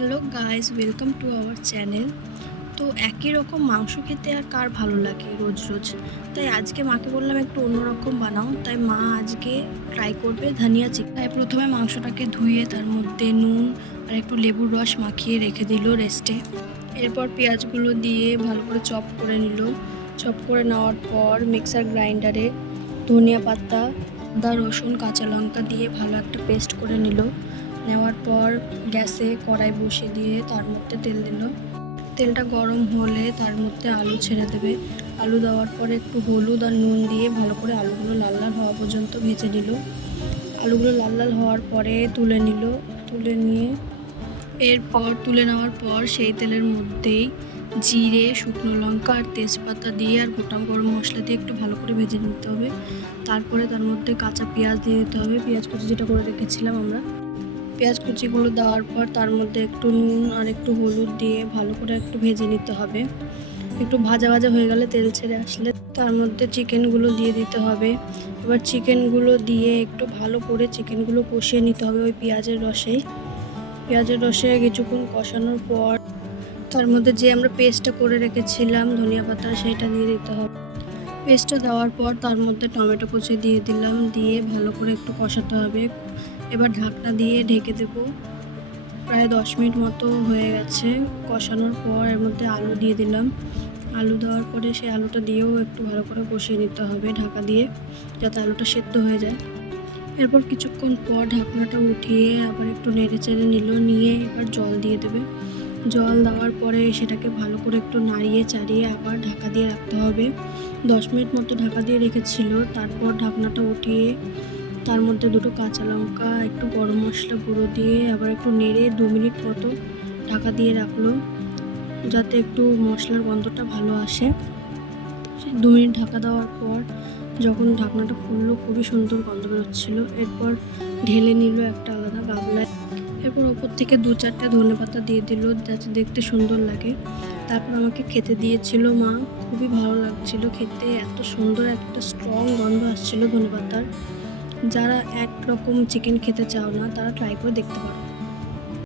Hello guys, welcome to our channel. তো একই রকম মাংস খেতে আর কার ভালো লাগে রোজ রোজ। তাই আজকে মাকে বললাম একটু অন্যরকম বানাও। তাই মা আজকে ট্রাই করবে ধনিয়া চিকেন। তাই প্রথমে মাংসটাকে ধুয়ে তার মধ্যে নুন আর একটু লেবুর রস মাখিয়ে রেখে দিল রেস্টে। এরপর পেঁয়াজগুলো দিয়ে ভালো করে চপ করে নিল। চপ করে নেওয়ার পর মিক্সার গ্রাইন্ডারে ধনিয়া পাতা, আদা, রসুন, কাঁচা লঙ্কা দিয়ে ভালো একটা পেস্ট করে নিল। নেওয়ার পর গ্যাসে কড়াই বসিয়ে দিয়ে তার মধ্যে তেল দিল। তেলটা গরম হলে তার মধ্যে আলু ছেড়ে দেবে। আলু দেওয়ার পরে একটু হলুদ আর নুন দিয়ে ভালো করে আলুগুলো লাল লাল হওয়া পর্যন্ত ভেজে নিল। আলুগুলো লাল লাল হওয়ার পরে তুলে নিল। তুলে নেওয়ার পর সেই তেলের মধ্যেই জিরে, শুকনো লঙ্কা আর তেজপাতা দিয়ে আর গোটা গরম মশলা দিয়ে একটু ভালো করে ভেজে নিতে হবে। তারপরে তার মধ্যে কাঁচা পেঁয়াজ দিয়ে দিতে হবে, পেঁয়াজ কুচি যেটা করে রেখেছিলাম আমরা। পেঁয়াজ কুচিগুলো দেওয়ার পর তার মধ্যে একটু নুন আর একটু হলুদ দিয়ে ভালো করে একটু ভেজে নিতে হবে। একটু ভাজা ভাজা হয়ে গেলে তেল ছেড়ে আসলে তার মধ্যে চিকেনগুলো দিয়ে দিতে হবে। এবার চিকেনগুলো দিয়ে একটু ভালো করে চিকেনগুলো কষিয়ে নিতে হবে ওই পেঁয়াজের রসে কিছুক্ষণ কষানোর পর তার মধ্যে যে আমরা পেস্টটা করে রেখেছিলাম ধনিয়া পাতা, সেটা দিয়ে দিতে হবে। পেস্টটা দেওয়ার পর তার মধ্যে টমেটো কুচি দিয়ে দিলাম, দিয়ে ভালো করে একটু কষাতে হবে। এবার ঢাকনা দিয়ে ঢেকে দেবো। প্রায় 10 মিনিট মতো হয়ে গেছে কষানোর পর এর মধ্যে আলু দিয়ে দিলাম। আলু দেওয়ার পরে সেই আলুটা দিয়েও একটু ভালো করে কষিয়ে নিতে হবে ঢাকা দিয়ে, যাতে আলুটা সেদ্ধ হয়ে যায়। এরপর কিছুক্ষণ পর ঢাকনাটা উঠিয়ে আবার একটু নেড়ে চেড়ে নিয়ে এবার জল দিয়ে দেবে। জল দেওয়ার পরে সেটাকে ভালো করে একটু নাড়িয়ে চাড়িয়ে আবার ঢাকা দিয়ে রাখতে হবে। 10 মিনিট মতো ঢাকা দিয়ে রেখেছিল। তারপর ঢাকনাটা উঠিয়ে তার মধ্যে দুটো কাঁচা লঙ্কা, একটু গরম মশলা গুঁড়ো দিয়ে আবার একটু নেড়ে 2 মিনিট মতো ঢাকা দিয়ে রাখলো, যাতে একটু মশলার গন্ধটা ভালো আসে। 2 মিনিট ঢাকা দেওয়ার পর যখন ঢাকনাটা খুললো, খুবই সুন্দর গন্ধ বেরোচ্ছিলো। এরপর ঢেলে নিল একটা আলাদা গামলায়। এরপর ওপর থেকে 2-4টে ধনেপাতা দিয়ে দিল, যাতে দেখতে সুন্দর লাগে। তারপর আমাকে খেতে দিয়েছিল মা। খুবই ভালো লাগছিল খেতে, এত সুন্দর একটা স্ট্রং গন্ধ আসছিল ধনেপাতার। যারা একরকম চিকেন খেতে চাও না, তারা ট্রাই করে দেখতে পারো।